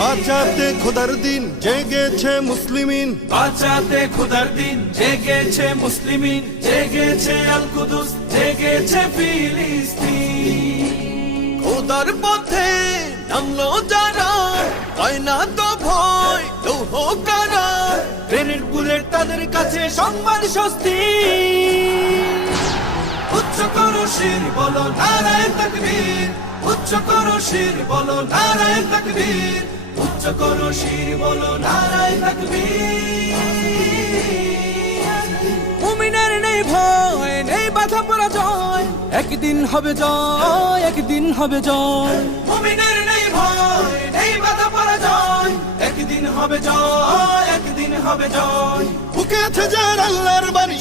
বাঁচাতে খোদার দিন জেগেছে মুসলিমিন, বাঁচাতে খোদার দিন জেগেছে মুসলিমিন, জেগেছে আল কুদুস, জেগেছে ফিলিস্তিন। খোদার পথে নামলো যারা, হয় না তো ভয় লৌহ কারা, ট্রেনের বুলেট তাদের কাছে সম্মান স্বস্তি। উচ্চ করো শির বলো নারায়ে তাকবীর, উচ্চ করো শির বলো নারায়ে তাকবীর, উচ্চ করো শির বলো নারায়ে তাকবীর। মুমিনের নেই ভয়, নেই বাধা পরাজয়, একদিন হবে জয়, একদিন হবে জয়। মুমিনের নেই ভয়, নেই বাধা পরাজয়, একদিন হবে জয়, একদিন হবে জয়। বুকে আছে যার আল্লাহর বাণী